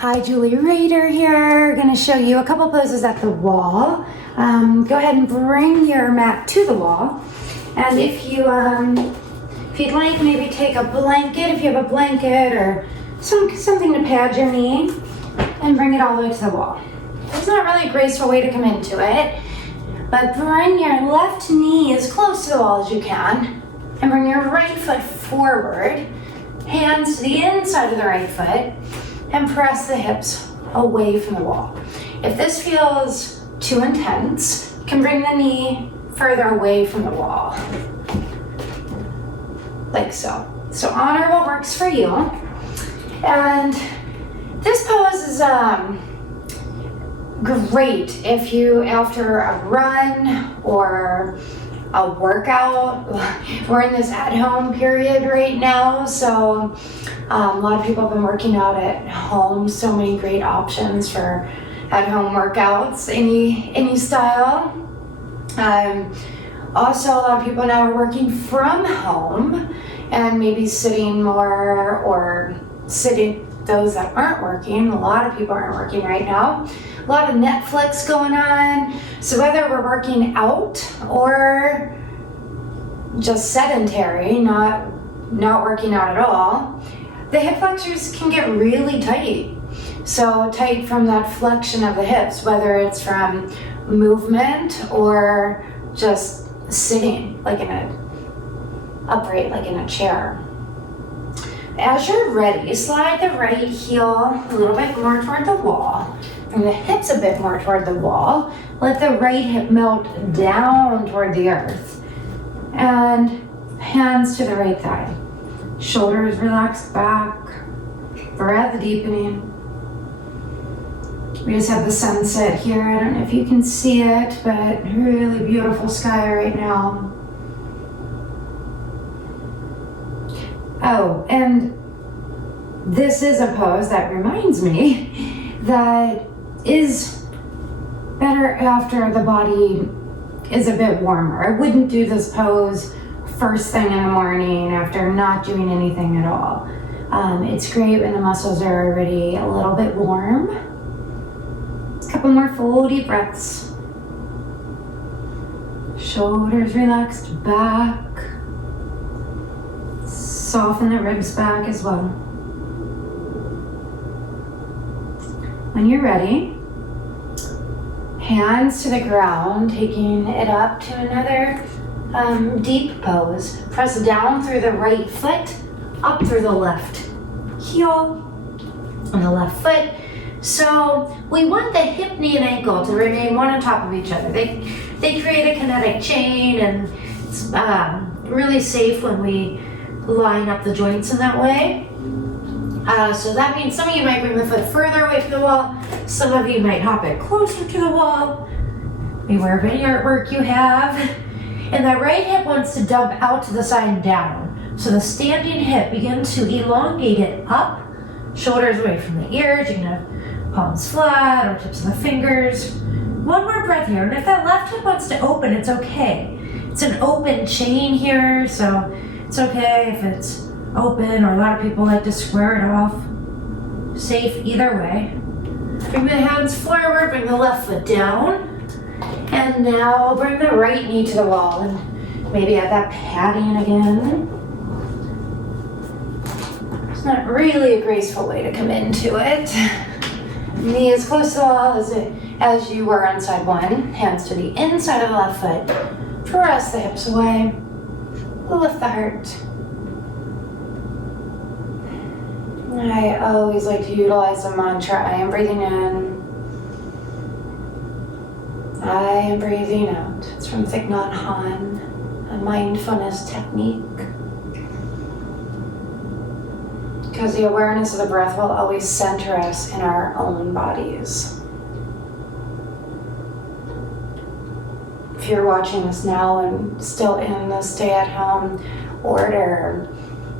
Hi, Julie Rader here. Going to show you a couple poses at the wall. Go ahead and bring your mat to the wall. And if you'd like, maybe take a blanket, if you have a blanket or something to pad your knee, and bring it all the way to the wall. It's not really a graceful way to come into it, but bring your left knee as close to the wall as you can, and bring your right foot forward, hands to the inside of the right foot, and press the hips away from the wall. If this feels too intense, you can bring the knee further away from the wall, like so. So honor what works for you. And this pose is great if you, after a run or a workout. We're in this at-home period right now, so a lot of people have been working out at home. So many great options for at-home workouts, any style. Also, a lot of people now are working from home and maybe sitting more or sitting. Those that aren't working, a lot of people aren't working right now. A lot of Netflix going on. So whether we're working out or just sedentary, not working out at all, the hip flexors can get really tight. So tight from that flexion of the hips, whether it's from movement or just sitting like upright like in a chair. As you're ready, slide the right heel a little bit more toward the wall. Bring the hips a bit more toward the wall. Let the right hip melt down toward the earth. And hands to the right thigh. Shoulders relaxed back. Breath deepening. We just have the sunset here. I don't know if you can see it, but really beautiful sky right now. Oh, and this is a pose that reminds me that is better after the body is a bit warmer. I wouldn't do this pose first thing in the morning after not doing anything at all. It's great when the muscles are already a little bit warm. A couple more full deep breaths. Shoulders relaxed back. Soften the ribs back as well. When you're ready, hands to the ground, taking it up to another deep pose. Press down through the right foot, up through the left heel and the left foot. So we want the hip, knee, and ankle to remain one on top of each other. They create a kinetic chain, and it's really safe when we line up the joints in that way. So that means some of you might bring the foot further away from the wall. Some of you might hop it closer to the wall. Beware of any artwork you have. And that right hip wants to dump out to the side and down. So the standing hip begins to elongate it up, shoulders away from the ears. You can have palms flat or tips of the fingers. One more breath here. And if that left hip wants to open, it's okay. It's an open chain here, so it's okay if it's open, or a lot of people like to square it off. Safe either way. Bring the hands forward, bring the left foot down. And now bring the right knee to the wall and maybe add that padding again. It's not really a graceful way to come into it. Knee as close to the wall as you were on side one. Hands to the inside of the left foot. Press the hips away. Lift the heart. I always like to utilize the mantra, I am breathing in. I am breathing out. It's from Thich Nhat Hanh, a mindfulness technique. Because the awareness of the breath will always center us in our own bodies. If you're watching this now and still in the stay-at-home order,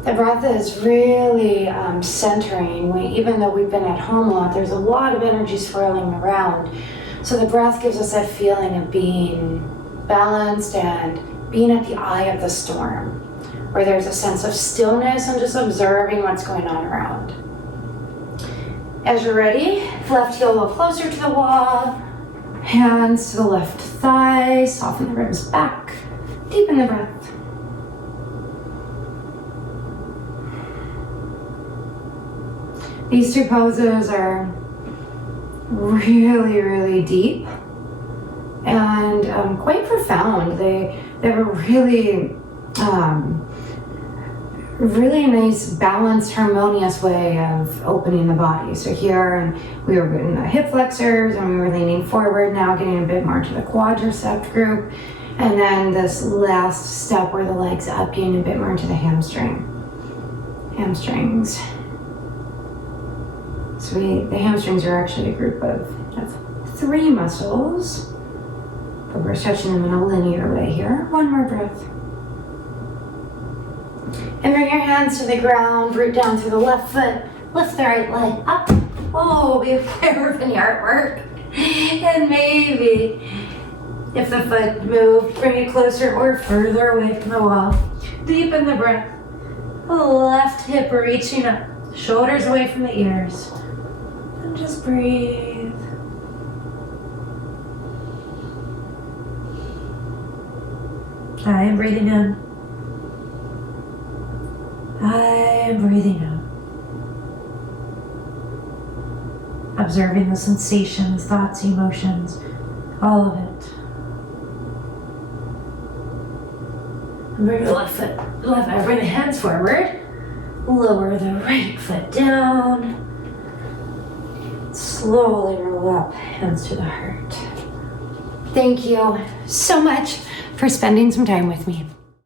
the breath is really centering. Even though we've been at home a lot, there's a lot of energy swirling around. So the breath gives us that feeling of being balanced and being at the eye of the storm, where there's a sense of stillness and just observing what's going on around. As you're ready, left heel a little closer to the wall. Hands to the left thigh. Soften the ribs back. Deepen the breath. These two poses are really, really deep and quite profound. They have a really, really nice, balanced, harmonious way of opening the body. So here, and we were in the hip flexors, and we were leaning forward. Now getting a bit more to the quadricep group, and then this last step where the legs up, getting a bit more into the hamstrings. So the hamstrings are actually a group of 3 muscles, but we're stretching them in a linear way here. One more breath. And bring your hands to the ground, root down through the left foot, lift the right leg up. Oh, beware of any artwork. And maybe, if the foot moved, bring it closer or further away from the wall. Deepen the breath. Left hip reaching up, shoulders away from the ears. And just breathe. I am breathing in. I am breathing out. Observing the sensations, thoughts, emotions, all of it. And bring the bring the hands forward. Lower the right foot down. Slowly roll up, hands to the heart. Thank you so much for spending some time with me.